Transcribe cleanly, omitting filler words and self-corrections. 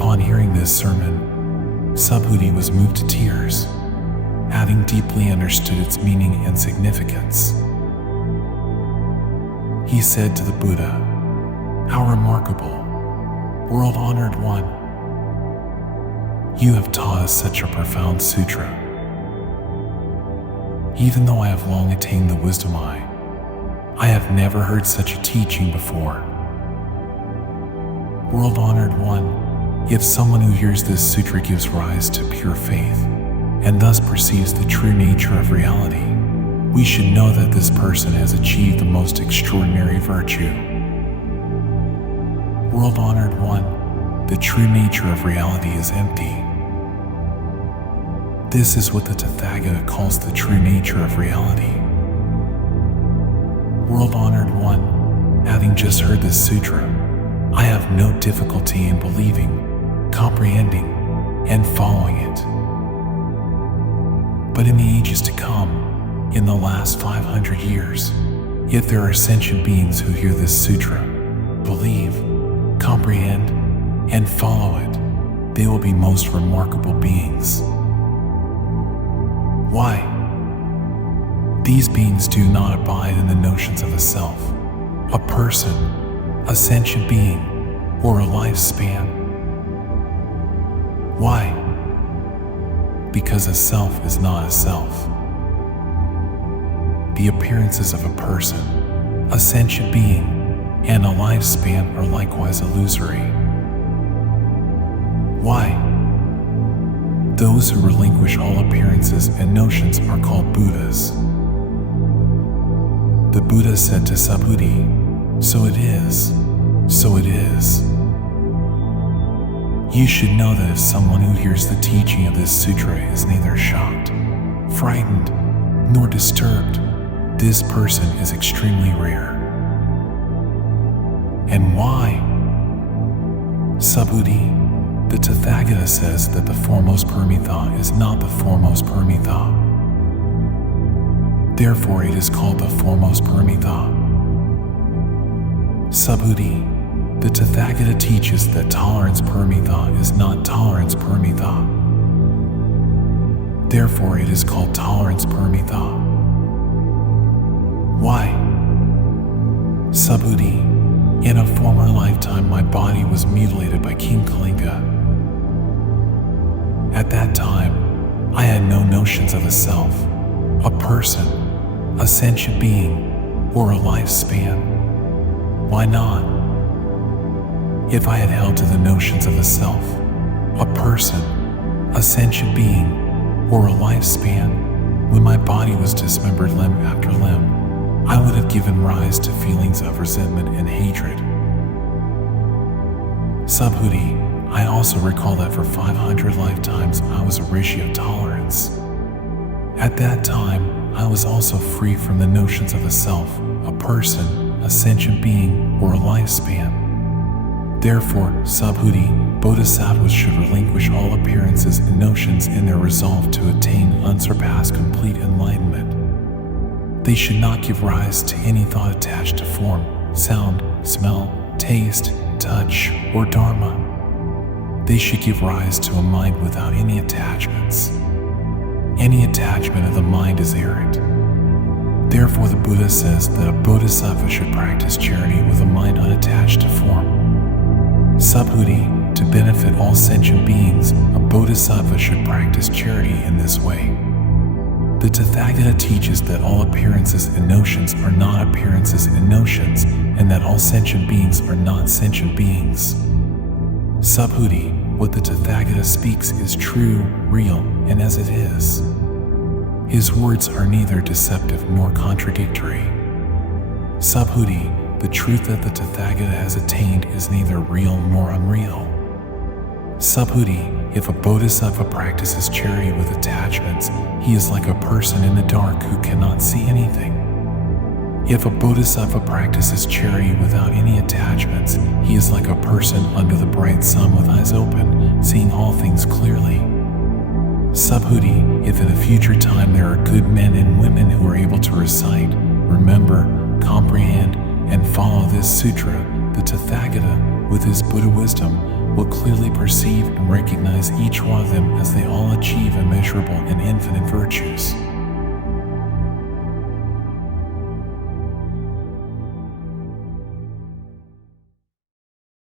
Upon hearing this sermon, Subhuti was moved to tears, having deeply understood its meaning and significance. He said to the Buddha, "How remarkable, world-honored one! You have taught us such a profound sutra. Even though I have long attained the wisdom I have never heard such a teaching before. World-honored one, if someone who hears this sutra gives rise to pure faith, and thus perceives the true nature of reality, we should know that this person has achieved the most extraordinary virtue. World-honored one, the true nature of reality is empty. This is what the Tathagata calls the true nature of reality. World-honored one, having just heard this sutra, I have no difficulty in believing, comprehending, and following it. But in the ages to come, in the last 500 years, if there are sentient beings who hear this sutra, believe, comprehend, and follow it, they will be most remarkable beings. Why? These beings do not abide in the notions of a self, a person, a sentient being, or a lifespan. Why? Because a self is not a self. The appearances of a person, a sentient being, and a lifespan are likewise illusory. Why? Those who relinquish all appearances and notions are called Buddhas. The Buddha said to Subhuti, "So it is, so it is." You should know that if someone who hears the teaching of this sutra is neither shocked, frightened, nor disturbed, this person is extremely rare. And why? Subhuti, the Tathagata says that the foremost Paramitha is not the foremost Paramitha. Therefore it is called the foremost Paramitha. Subhuti, the Tathagata teaches that tolerance Paramitha is not tolerance Paramitha. Therefore it is called tolerance Paramitha. Why? Subhuti, in a former lifetime my body was mutilated by King Kalinga. At that time, I had no notions of a self, a person, a sentient being, or a lifespan. Why not? If I had held to the notions of a self, a person, a sentient being, or a lifespan, when my body was dismembered limb after limb, I would have given rise to feelings of resentment and hatred. Subhuti, I also recall that for 500 lifetimes I was a rishi of tolerance. At that time, I was also free from the notions of a self, a person, a sentient being, or a lifespan. Therefore, Subhuti, bodhisattvas should relinquish all appearances and notions in their resolve to attain unsurpassed complete enlightenment. They should not give rise to any thought attached to form, sound, smell, taste, touch, or dharma. They should give rise to a mind without any attachments. Any attachment of the mind is errant. Therefore, the Buddha says that a bodhisattva should practice charity with a mind unattached to form. Subhuti, to benefit all sentient beings, a bodhisattva should practice charity in this way. The Tathagata teaches that all appearances and notions are not appearances and notions, and that all sentient beings are not sentient beings. Subhuti, what the Tathagata speaks is true, real, and as it is. His words are neither deceptive nor contradictory. Subhuti, the truth that the Tathagata has attained is neither real nor unreal. Subhuti, if a bodhisattva practices charity with attachments, he is like a person in the dark who cannot see anything. If a bodhisattva practices charity without any attachments, he is like a person under the bright sun with eyes open, seeing all things clearly. Subhuti, if in a future time there are good men and women who are able to recite, remember, comprehend, and follow this sutra the Tathagata, with his Buddha wisdom, will clearly perceive and recognize each one of them as they all achieve immeasurable and infinite virtues.